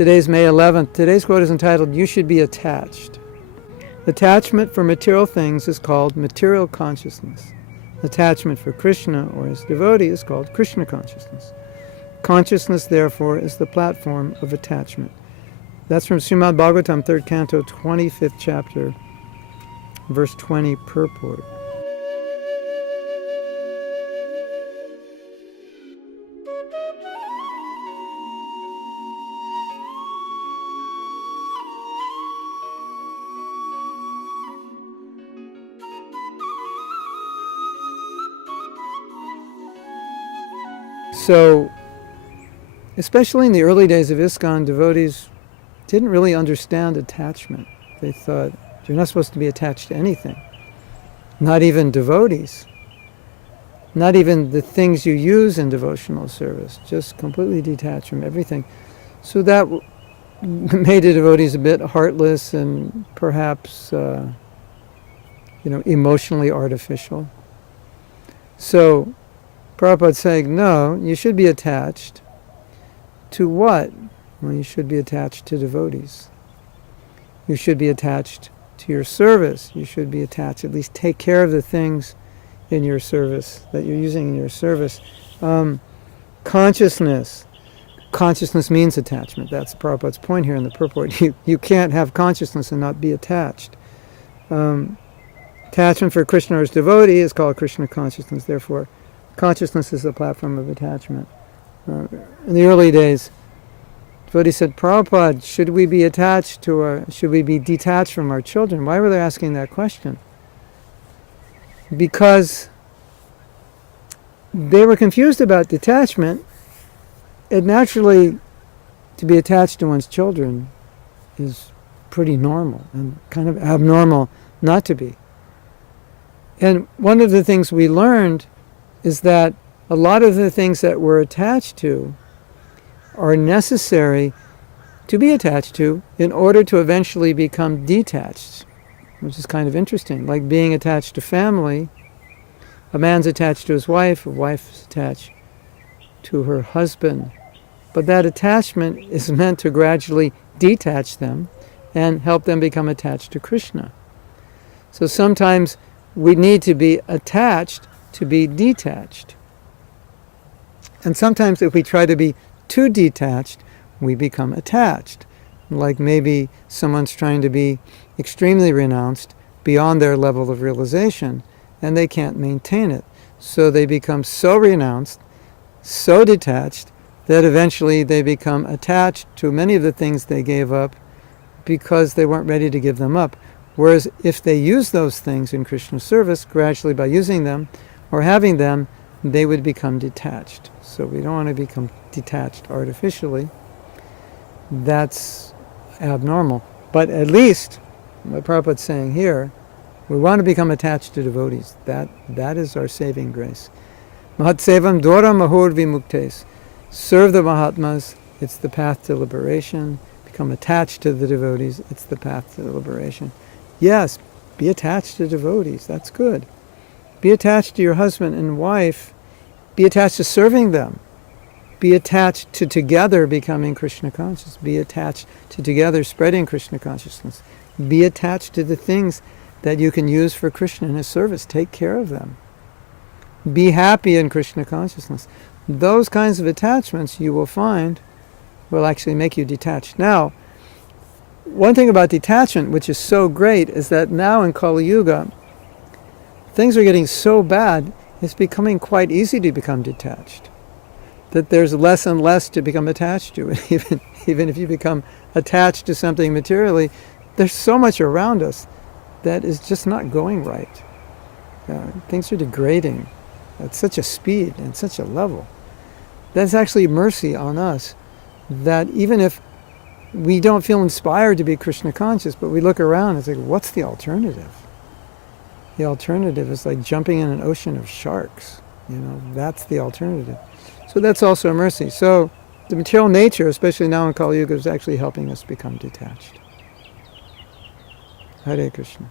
Today's May 11th. Today's quote is entitled, "You should be attached." Attachment for material things is called material consciousness. Attachment for Krishna or his devotee is called Krishna consciousness. Consciousness, therefore, is the platform of attachment. That's from Srimad Bhagavatam, 3rd Canto, 25th chapter, verse 20, Purport. So, especially in the early days of ISKCON, devotees didn't really understand attachment. They thought, you're not supposed to be attached to anything. Not even devotees. Not even the things you use in devotional service. Just completely detached from everything. So that made the devotees a bit heartless and perhaps, emotionally artificial. So, Prabhupada's saying, no, you should be attached to what? Well, you should be attached to devotees. You should be attached to your service. You should be attached, at least take care of the things in your service, that you're using in your service. Consciousness. Consciousness means attachment. That's Prabhupada's point here in the purport. You can't have consciousness and not be attached. Attachment for Krishna or his devotee is called Krishna consciousness. Therefore, consciousness is the platform of attachment. In the early days, devotee said, Prabhupada, should we be detached from our children? Why were they asking that question? Because they were confused about detachment. And naturally, to be attached to one's children is pretty normal and kind of abnormal not to be. And one of the things we learned is that a lot of the things that we're attached to are necessary to be attached to in order to eventually become detached, which is kind of interesting. Like being attached to family, a man's attached to his wife, a wife's attached to her husband. But that attachment is meant to gradually detach them and help them become attached to Krishna. So sometimes we need to be attached to be detached. And sometimes if we try to be too detached, we become attached. Like maybe someone's trying to be extremely renounced beyond their level of realization, and they can't maintain it. So they become so renounced, so detached, that eventually they become attached to many of the things they gave up because they weren't ready to give them up. Whereas if they use those things in Krishna service, gradually by using them or having them, they would become detached. So we don't want to become detached artificially. That's abnormal. But at least, what Prabhupada's saying here, we want to become attached to devotees. That is our saving grace. Mahatsevam dora mahur vimuktes. Serve the Mahatmas, it's the path to liberation. Become attached to the devotees, it's the path to liberation. Yes, be attached to devotees, that's good. Be attached to your husband and wife. Be attached to serving them. Be attached to together becoming Krishna conscious. Be attached to together spreading Krishna consciousness. Be attached to the things that you can use for Krishna in his service. Take care of them. Be happy in Krishna consciousness. Those kinds of attachments you will find will actually make you detached. Now, one thing about detachment, which is so great, is that now in Kali Yuga, things are getting so bad, it's becoming quite easy to become detached. That there's less and less to become attached to. Even if you become attached to something materially, there's so much around us that is just not going right. Things are degrading at such a speed and such a level. That's actually mercy on us, that even if we don't feel inspired to be Krishna conscious, but we look around and think, what's the alternative? The alternative is like jumping in an ocean of sharks. That's the alternative. So that's also a mercy. So the material nature, especially now in Kali Yuga, is actually helping us become detached. Hare Krishna.